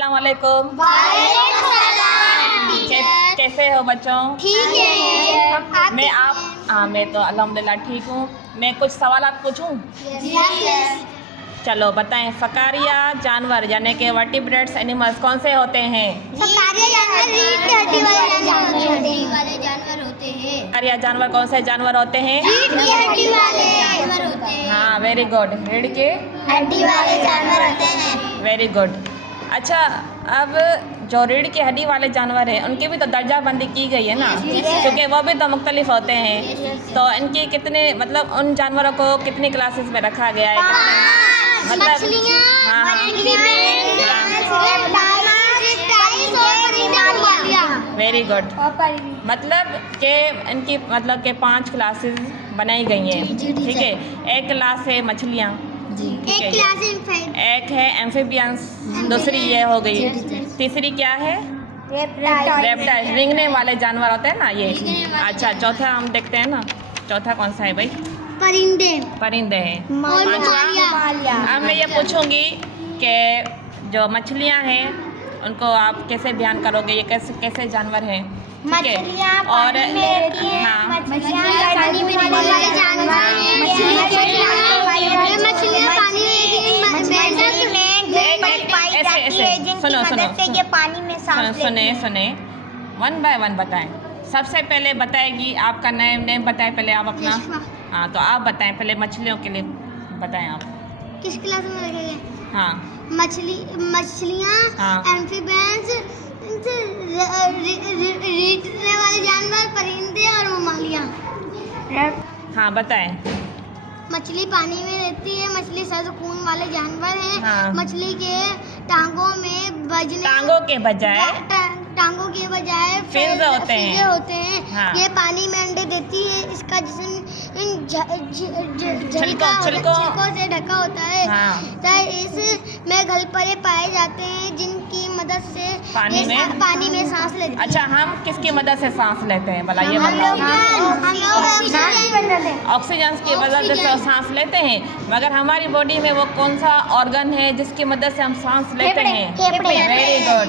अस्सलाम वालेकुम। कैसे हो बच्चों? ठीक है। मैं तो अल्हम्दुलिल्लाह ठीक हूँ। मैं कुछ सवालात पूछूं? चलो बताएं, फकारिया जानवर यानी कि वर्टिब्रेट्स एनिमल्स कौन से होते हैं? फकारिया जानवर रीढ़ की हड्डी वाले जानवर होते हैं। फकारिया जानवर कौन से जानवर होते हैं? रीढ़ की हड्डी वाले जानवर होते हैं। हाँ, वेरी गुड। रीढ़ के हड्डी वाले जानवर होते हैं। Very good. अच्छा, अब जो रीढ़ की हड्डी वाले जानवर हैं उनकी भी तो दर्जाबंदी की गई है ना, क्योंकि वो भी तो मुख्तलिफ होते हैं। तो इनकी कितने, मतलब उन जानवरों को कितनी क्लासेस में रखा गया है? Very good. मतलब कि इनकी मतलब कि 5 क्लासेस बनाई गई हैं, ठीक है। एक क्लास है मछलियाँ, एक है एम्फीबियंस, दूसरी ये हो गई, तीसरी क्या है? रेप्टाइल, रेंगने वाले जानवर होते हैं ना ये। अच्छा, चौथा हम देखते हैं ना, चौथा कौन सा है भाई? परिंदे हैं। अब मैं ये पूछूंगी कि जो मछलियाँ हैं उनको आप कैसे बयान करोगे, ये कैसे जानवर हैं? ठीक है। और हाँ, ये पानी में सांस सुने, वन बाय वन बताएं। सबसे पहले बताएगी, आपका नेम बताएं पहले आप अपना। हाँ, तो आप बताएं पहले मछलियों के लिए बताएं आप। किस क्लास में रखेंगे? हाँ, मछलियाँ, एम्फीबियंस, रीढ़ने वाले जानवर, परिंदे और ममालियाँ। हाँ बताएं। मछली पानी में रहती है। मछली खून वाले जानवर है। हाँ। मछली के टांगों के बजाय फिन्स होते हैं। हाँ। ये पानी में अंडे देती है। इसका जिस्म इन छिलकों से ढका होता है। हाँ। इसमें गलपरे पाए जाते हैं जिनकी मदद से पानी में सांस लेते हैं। अच्छा, हम किसकी मदद से सांस लेते हैं भला ये बताओ? ऑक्सीजन की मदद से सांस लेते हैं, मगर हमारी बॉडी में वो कौन सा ऑर्गन है जिसकी मदद से हम सांस लेते हैं? Very good.